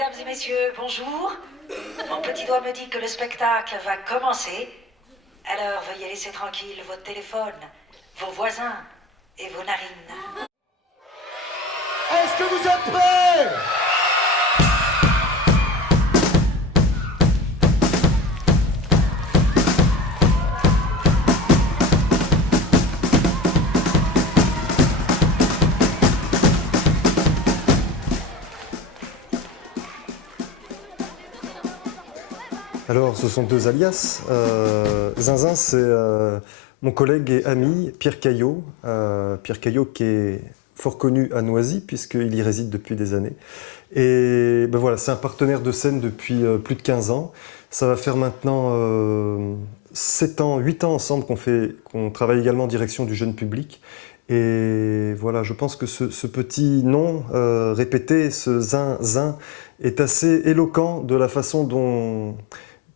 Mesdames et messieurs, bonjour. Mon petit doigt me dit que le spectacle va commencer. Alors veuillez laisser tranquille votre téléphone, vos voisins et vos narines. Est-ce que vous êtes prêts? Alors, ce sont deux alias. Zinzin, c'est mon collègue et ami Pierre Caillot. Pierre Caillot qui est fort connu à Noisy, puisqu'il y réside depuis des années. Et ben voilà, c'est un partenaire de scène depuis plus de 15 ans. Ça va faire maintenant 7 ans, 8 ans ensemble qu'on travaille également en direction du jeune public. Et voilà, je pense que ce petit nom répété, ce Zinzin, est assez éloquent de la façon dont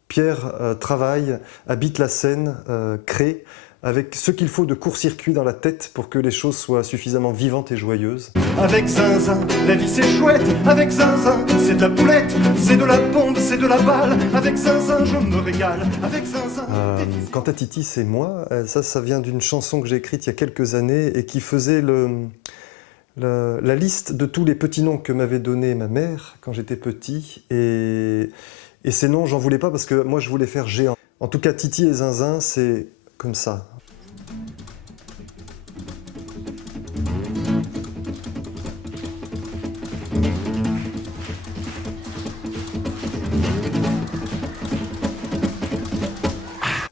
Pierre travaille, habite la scène, crée, avec ce qu'il faut de court-circuit dans la tête pour que les choses soient suffisamment vivantes et joyeuses. Avec Zinzin, la vie c'est chouette. Avec Zinzin, c'est de la boulette, c'est de la bombe, c'est de la balle. Avec Zinzin, je me régale. Avec Zinzin... Quant à Titi, c'est moi. Ça vient d'une chanson que j'ai écrite il y a quelques années et qui faisait la liste de tous les petits noms que m'avait donné ma mère quand j'étais petit. Et ces noms, j'en voulais pas parce que moi, je voulais faire géant. En tout cas, Titi et Zinzin, c'est comme ça.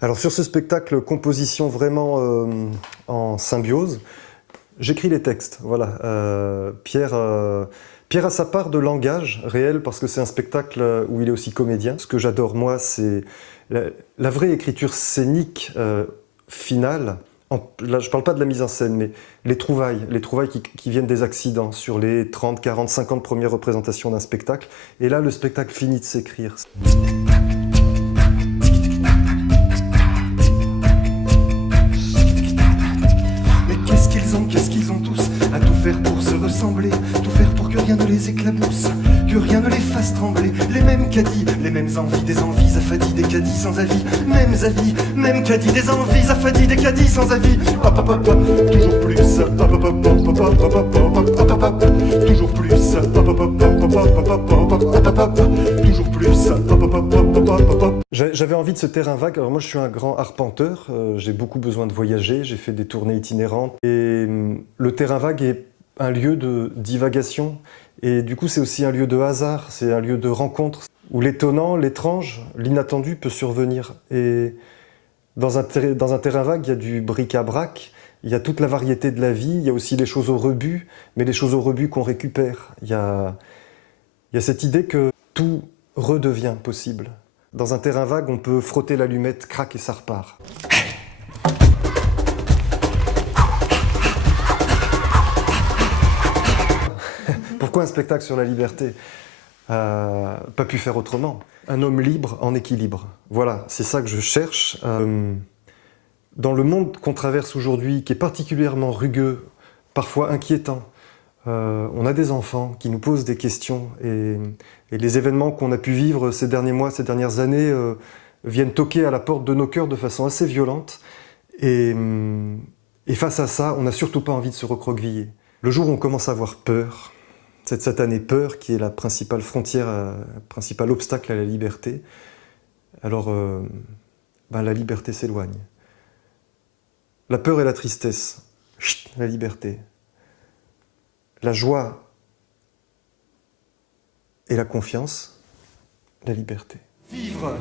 Alors sur ce spectacle, composition vraiment en symbiose, j'écris les textes, voilà. Pierre a sa part de langage réel parce que c'est un spectacle où il est aussi comédien. Ce que j'adore moi, c'est la vraie écriture scénique finale. Là, je ne parle pas de la mise en scène, mais les trouvailles qui viennent des accidents sur les 30, 40, 50 premières représentations d'un spectacle. Et là, le spectacle finit de s'écrire. Qu'est-ce qu'ils ont tous à tout faire pour se ressembler, tout faire pour que rien ne les éclabousse, que rien ne les fasse trembler. Les mêmes caddies, les mêmes envies, des envies affadies, des caddies sans avis. Mêmes avis, mêmes caddies, des envies affadies, des caddies sans avis. Hop hop hop, toujours plus. Hop hop hop hop hop hop hop hop hop, toujours plus. Hop hop hop hop hop hop hop hop, toujours plus. Hop hop hop hop hop hop. J'avais envie de ce terrain vague. Alors moi, je suis un grand arpenteur. J'ai beaucoup besoin de voyager. J'ai fait des tournées itinérantes. Et le terrain vague est un lieu de divagation. Et du coup, c'est aussi un lieu de hasard. C'est un lieu de rencontre où l'étonnant, l'étrange, l'inattendu peut survenir. Et dans un terrain vague, il y a du bric-à-brac. Il y a toute la variété de la vie. Il y a aussi les choses au rebut, mais les choses au rebut qu'on récupère. Il y a cette idée que tout redevient possible. Dans un terrain vague, on peut frotter l'allumette, crac, et ça repart. Pourquoi un spectacle sur la liberté? Pas pu faire autrement. Un homme libre en équilibre. Voilà, c'est ça que je cherche. Dans le monde qu'on traverse aujourd'hui, qui est particulièrement rugueux, parfois inquiétant, on a des enfants qui nous posent des questions et les événements qu'on a pu vivre ces derniers mois, ces dernières années viennent toquer à la porte de nos cœurs de façon assez violente et face à ça, on n'a surtout pas envie de se recroqueviller. Le jour où on commence à avoir peur, cette satanée peur qui est la principale frontière, le principal obstacle à la liberté, alors la liberté s'éloigne. La peur et la tristesse, chut, la liberté. La joie et la confiance, la liberté. Vivre,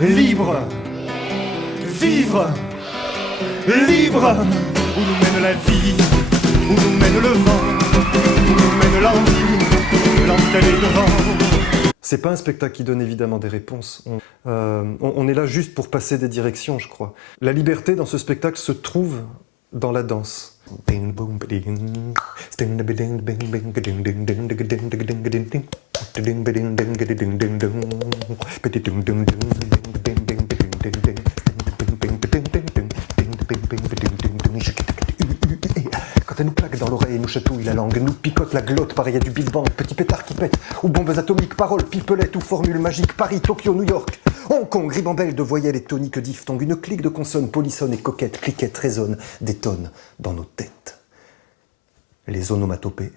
libre, vivre, libre. Où nous mène la vie, où nous mène le vent, où nous mène l'envie d'aller devant. C'est pas un spectacle qui donne évidemment des réponses. On est là juste pour passer des directions, je crois. La liberté dans ce spectacle se trouve dans la danse. elle nous plaque dans l'oreille, nous chatouille la langue, nous picote la glotte, pareil à du Big Bang, petit pétard qui pète, ou bombes atomiques, paroles, pipelettes, ou formules magiques, Paris, Tokyo, New York, Hong Kong, ribambelle de voyelles et toniques diphtongues, une clique de consonnes, polissonne et coquette, cliquette, résonne, détonne dans nos têtes. Les onomatopées,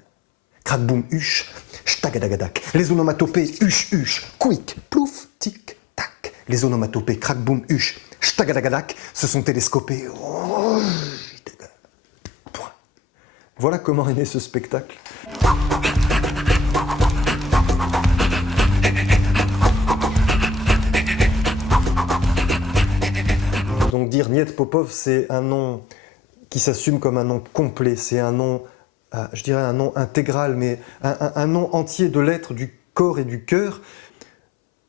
crac boum huche, ch'tagadagadak, les onomatopées huche huche, quick, plouf, tic, tac, les onomatopées, crac boum huche, ch'tagadagadak, se sont télescopés. Oh, point. Voilà comment est né ce spectacle. Donc dire Niet Popov, c'est un nom qui s'assume comme un nom complet, c'est un nom, je dirais un nom intégral, mais un nom entier de l'être, du corps et du cœur.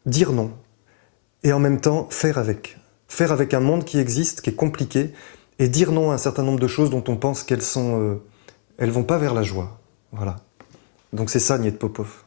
Dire non, et en même temps faire avec. Faire avec un monde qui existe, qui est compliqué, et dire non à un certain nombre de choses dont on pense qu'elles sont, elles vont pas vers la joie. Voilà. Donc c'est ça Niet Popov.